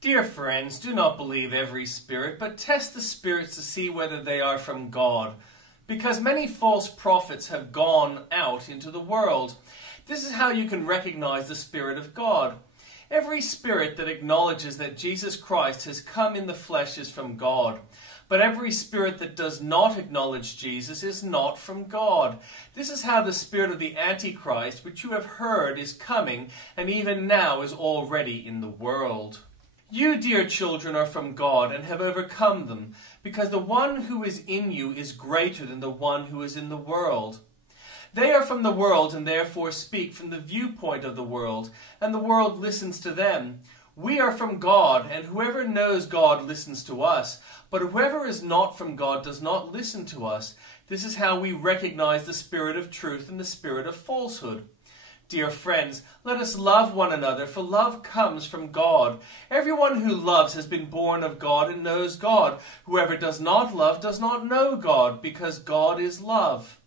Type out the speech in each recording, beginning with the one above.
Dear friends, do not believe every spirit, but test the spirits to see whether they are from God, because many false prophets have gone out into the world. This is how you can recognize the Spirit of God. Every spirit that acknowledges that Jesus Christ has come in the flesh is from God. But every spirit that does not acknowledge Jesus is not from God. This is how the spirit of the Antichrist, which you have heard, is coming, and even now is already in the world. You, dear children, are from God and have overcome them, because the one who is in you is greater than the one who is in the world. They are from the world and therefore speak from the viewpoint of the world, and the world listens to them. We are from God, and whoever knows God listens to us, but whoever is not from God does not listen to us. This is how we recognize the spirit of truth and the spirit of falsehood. Dear friends, let us love one another, for love comes from God. Everyone who loves has been born of God and knows God. Whoever does not love does not know God, because God is love.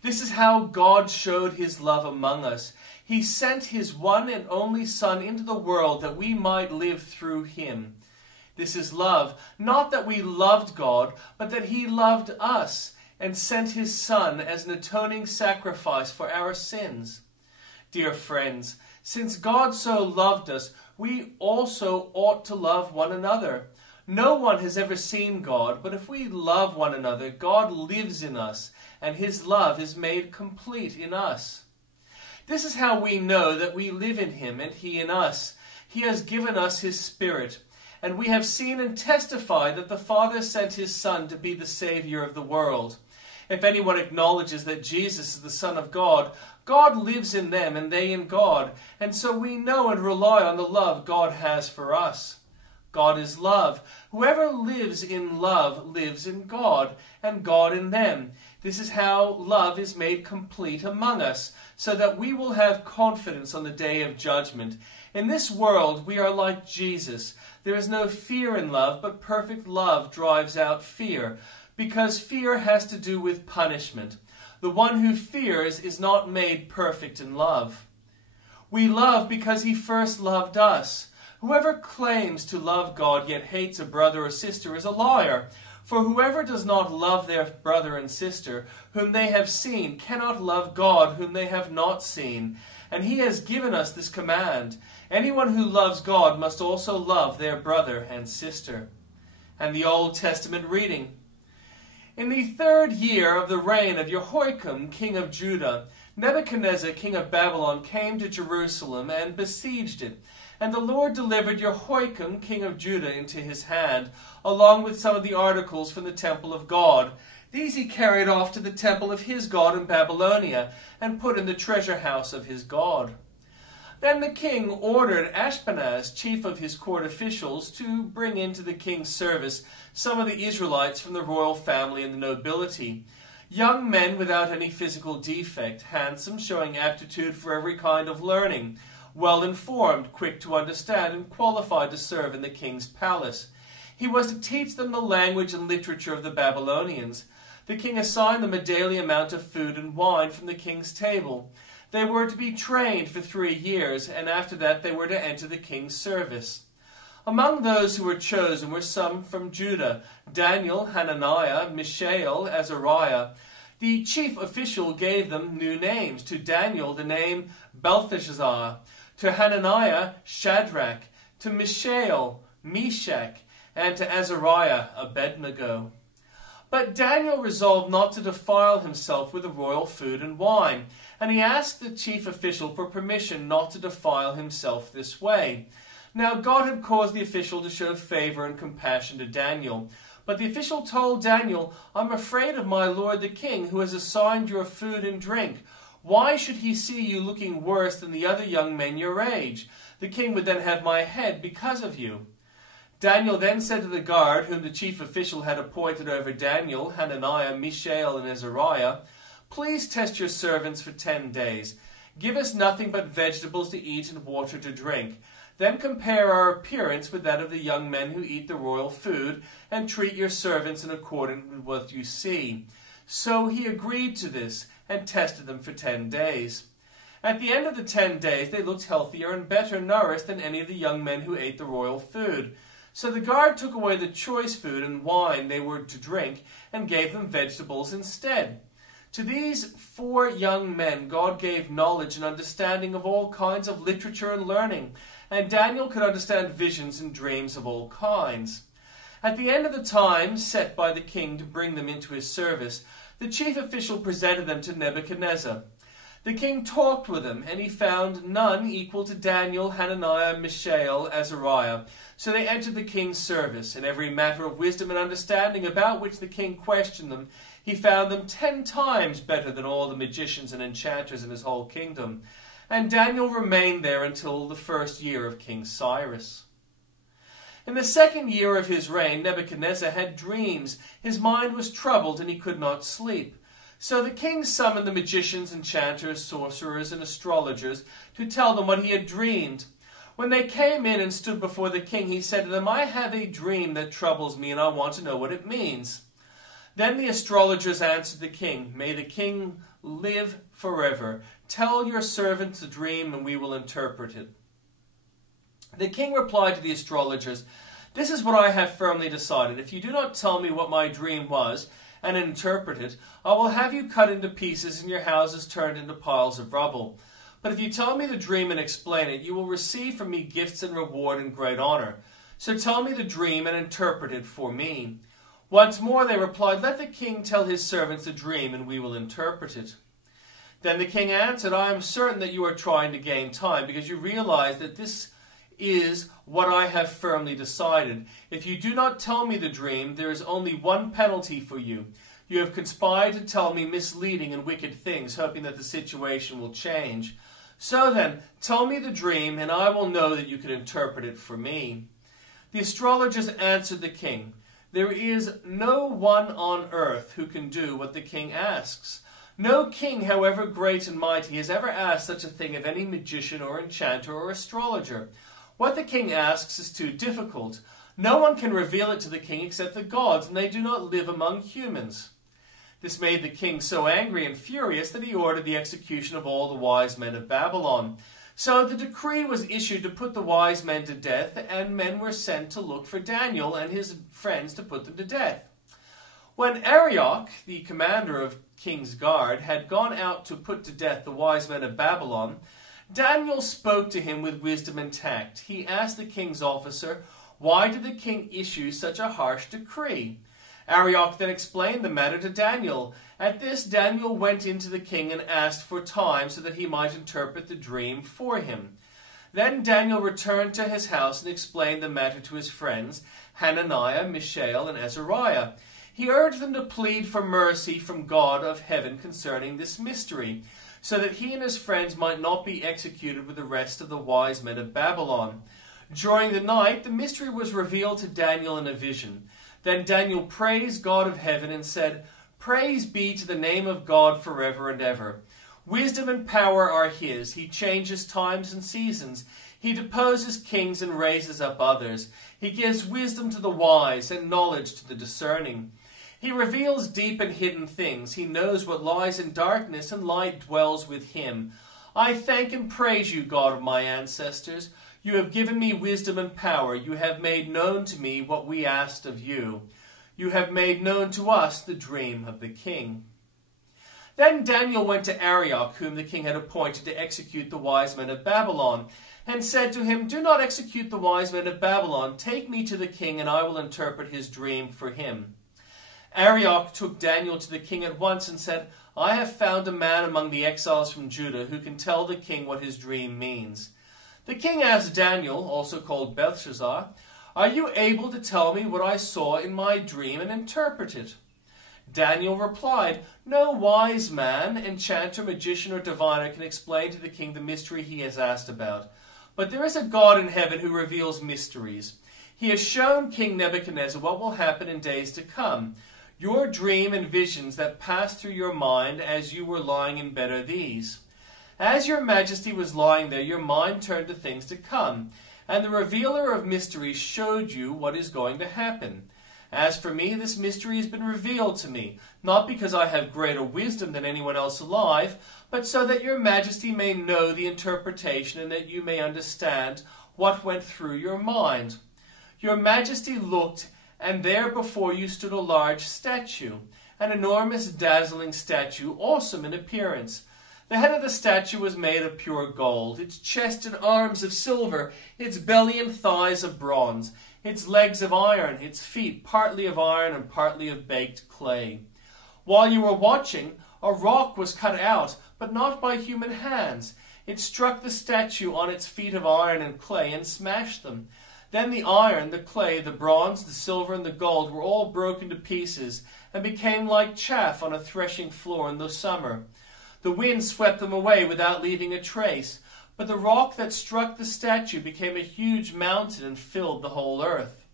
This is how God showed his love among us. He sent his one and only Son into the world that we might live through him. This is love, not that we loved God, but that he loved us and sent his Son as an atoning sacrifice for our sins. Dear friends, since God so loved us, we also ought to love one another. No one has ever seen God, but if we love one another, God lives in us, and his love is made complete in us. This is how we know that we live in him and he in us. He has given us his Spirit, and we have seen and testified that the Father sent his Son to be the Savior of the world. If anyone acknowledges that Jesus is the Son of God, God lives in them and they in God, and so we know and rely on the love God has for us. God is love. Whoever lives in love lives in God, and God in them. This is how love is made complete among us, so that we will have confidence on the day of judgment. In this world we are like Jesus. There is no fear in love, but perfect love drives out fear, because fear has to do with punishment. The one who fears is not made perfect in love. We love because he first loved us. Whoever claims to love God yet hates a brother or sister is a liar. For whoever does not love their brother and sister whom they have seen cannot love God whom they have not seen. And he has given us this command: anyone who loves God must also love their brother and sister. And the Old Testament reading. In the 3rd year of the reign of Jehoiakim, king of Judah, Nebuchadnezzar, king of Babylon, came to Jerusalem and besieged it. And the Lord delivered Jehoiakim, king of Judah, into his hand, along with some of the articles from the temple of God. These he carried off to the temple of his God in Babylonia, and put in the treasure house of his God. Then the king ordered Ashpenaz, chief of his court officials, to bring into the king's service some of the Israelites from the royal family and the nobility. Young men without any physical defect, handsome, showing aptitude for every kind of learning, well-informed, quick to understand, and qualified to serve in the king's palace. He was to teach them the language and literature of the Babylonians. The king assigned them a daily amount of food and wine from the king's table. They were to be trained for 3 years, and after that they were to enter the king's service. Among those who were chosen were some from Judah: Daniel, Hananiah, Mishael, Azariah. The chief official gave them new names. To Daniel the name Belteshazzar, to Hananiah Shadrach, to Mishael Meshach, and to Azariah Abednego. But Daniel resolved not to defile himself with the royal food and wine, and he asked the chief official for permission not to defile himself this way. Now God had caused the official to show favor and compassion to Daniel. But the official told Daniel, "I'm afraid of my lord the king, who has assigned your food and drink. Why should he see you looking worse than the other young men your age? The king would then have my head because of you." Daniel then said to the guard, whom the chief official had appointed over Daniel, Hananiah, Mishael, and Azariah, "Please test your servants for 10 days. Give us nothing but vegetables to eat and water to drink. Then compare our appearance with that of the young men who eat the royal food, and treat your servants in accordance with what you see." So he agreed to this, and tested them for 10 days. At the end of the 10 days, they looked healthier and better nourished than any of the young men who ate the royal food. So the guard took away the choice food and wine they were to drink and gave them vegetables instead. To these 4 young men, God gave knowledge and understanding of all kinds of literature and learning, and Daniel could understand visions and dreams of all kinds. At the end of the time set by the king to bring them into his service, the chief official presented them to Nebuchadnezzar. The king talked with them, and he found none equal to Daniel, Hananiah, Mishael, Azariah. So they entered the king's service. In every matter of wisdom and understanding about which the king questioned them, he found them 10 times better than all the magicians and enchanters in his whole kingdom. And Daniel remained there until the 1st year of King Cyrus. In the 2nd year of his reign, Nebuchadnezzar had dreams. His mind was troubled, and he could not sleep. So the king summoned the magicians, enchanters, sorcerers, and astrologers to tell them what he had dreamed. When they came in and stood before the king, he said to them, "I have a dream that troubles me, and I want to know what it means." Then the astrologers answered the king, "May the king live forever. Tell your servant the dream, and we will interpret it." The king replied to the astrologers, "This is what I have firmly decided. If you do not tell me what my dream was, and interpret it, I will have you cut into pieces and your houses turned into piles of rubble. But if you tell me the dream and explain it, you will receive from me gifts and reward and great honor. So tell me the dream and interpret it for me." Once more they replied, "Let the king tell his servants the dream, and we will interpret it." Then the king answered, "I am certain that you are trying to gain time, because you realize that this is what I have firmly decided. If you do not tell me the dream, there is only one penalty for you. You have conspired to tell me misleading and wicked things, hoping that the situation will change. So then, tell me the dream, and I will know that you can interpret it for me." The astrologers answered the king, "There is no one on earth who can do what the king asks. No king, however great and mighty, has ever asked such a thing of any magician or enchanter or astrologer. What the king asks is too difficult. No one can reveal it to the king except the gods, and they do not live among humans." This made the king so angry and furious that he ordered the execution of all the wise men of Babylon. So the decree was issued to put the wise men to death, and men were sent to look for Daniel and his friends to put them to death. When Arioch, the commander of king's guard, had gone out to put to death the wise men of Babylon, Daniel spoke to him with wisdom and tact. He asked the king's officer, "Why did the king issue such a harsh decree?" Arioch then explained the matter to Daniel. At this, Daniel went into the king and asked for time so that he might interpret the dream for him. Then Daniel returned to his house and explained the matter to his friends, Hananiah, Mishael, and Azariah. He urged them to plead for mercy from God of heaven concerning this mystery, so that he and his friends might not be executed with the rest of the wise men of Babylon. During the night, the mystery was revealed to Daniel in a vision. Then Daniel praised God of heaven and said, "Praise be to the name of God forever and ever. Wisdom and power are his. He changes times and seasons. He deposes kings and raises up others. He gives wisdom to the wise and knowledge to the discerning. He reveals deep and hidden things. He knows what lies in darkness, and light dwells with him. I thank and praise you, God of my ancestors. You have given me wisdom and power. You have made known to me what we asked of you. You have made known to us the dream of the king." Then Daniel went to Arioch, whom the king had appointed to execute the wise men of Babylon, and said to him, "Do not execute the wise men of Babylon. Take me to the king, and I will interpret his dream for him." Arioch took Daniel to the king at once and said, "I have found a man among the exiles from Judah who can tell the king what his dream means." The king asked Daniel, also called Belshazzar, "Are you able to tell me what I saw in my dream and interpret it?" Daniel replied, "No wise man, enchanter, magician, or diviner can explain to the king the mystery he has asked about. But there is a God in heaven who reveals mysteries. He has shown King Nebuchadnezzar what will happen in days to come. Your dream and visions that passed through your mind as you were lying in bed are these. As your majesty was lying there, your mind turned to things to come, and the revealer of mysteries showed you what is going to happen. As for me, this mystery has been revealed to me, not because I have greater wisdom than anyone else alive, but so that your majesty may know the interpretation and that you may understand what went through your mind. Your majesty looked, and there before you stood a large statue, an enormous dazzling statue, awesome in appearance. The head of the statue was made of pure gold, its chest and arms of silver, its belly and thighs of bronze, its legs of iron, its feet partly of iron and partly of baked clay. While you were watching, a rock was cut out, but not by human hands. It struck the statue on its feet of iron and clay and smashed them. Then the iron, the clay, the bronze, the silver, and the gold were all broken to pieces and became like chaff on a threshing floor in the summer. The wind swept them away without leaving a trace, but the rock that struck the statue became a huge mountain and filled the whole earth.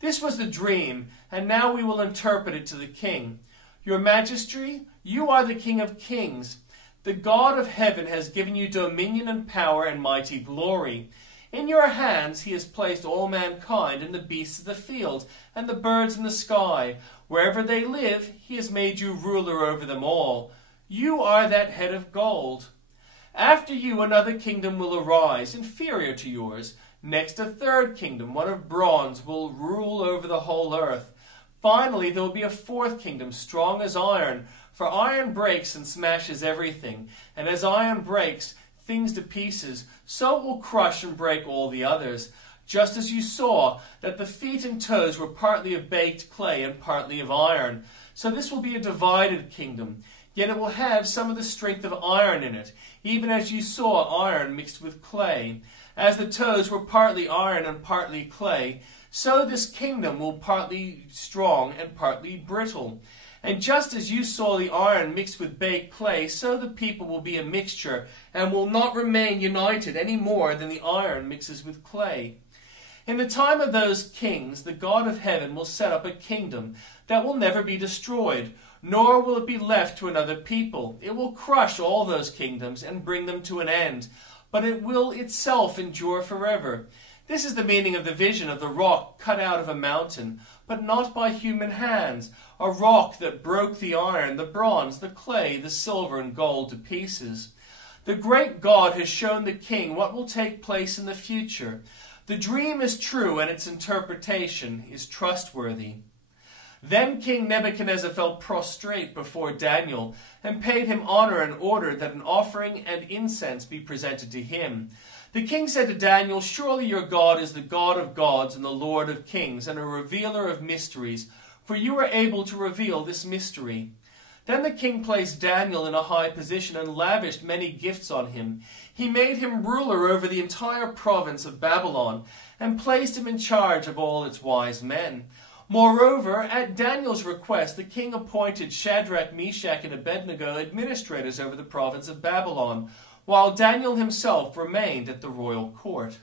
This was the dream, and now we will interpret it to the king. Your Majesty, you are the King of kings. The God of heaven has given you dominion and power and mighty glory. In your hands he has placed all mankind and the beasts of the field and the birds in the sky. Wherever they live, he has made you ruler over them all. You are that head of gold. After you, another kingdom will arise, inferior to yours. Next, a third kingdom, one of bronze, will rule over the whole earth. Finally, there will be a fourth kingdom, strong as iron, for iron breaks and smashes everything. And as iron breaks things to pieces, so it will crush and break all the others. Just as you saw that the feet and toes were partly of baked clay and partly of iron. So this will be a divided kingdom. Yet it will have some of the strength of iron in it, even as you saw iron mixed with clay. As the toes were partly iron and partly clay, so this kingdom will partly strong and partly brittle. And just as you saw the iron mixed with baked clay, so the people will be a mixture and will not remain united any more than the iron mixes with clay. In the time of those kings, the God of heaven will set up a kingdom that will never be destroyed, nor will it be left to another people. It will crush all those kingdoms and bring them to an end, but it will itself endure forever. This is the meaning of the vision of the rock cut out of a mountain, but not by human hands, a rock that broke the iron, the bronze, the clay, the silver, and gold to pieces. The great God has shown the king what will take place in the future. The dream is true, and its interpretation is trustworthy. Then King Nebuchadnezzar fell prostrate before Daniel, and paid him honor and ordered that an offering and incense be presented to him. The king said to Daniel, "Surely your God is the God of gods and the Lord of kings, and a revealer of mysteries, for you are able to reveal this mystery." Then the king placed Daniel in a high position and lavished many gifts on him. He made him ruler over the entire province of Babylon, and placed him in charge of all its wise men. Moreover, at Daniel's request, the king appointed Shadrach, Meshach, and Abednego administrators over the province of Babylon, while Daniel himself remained at the royal court.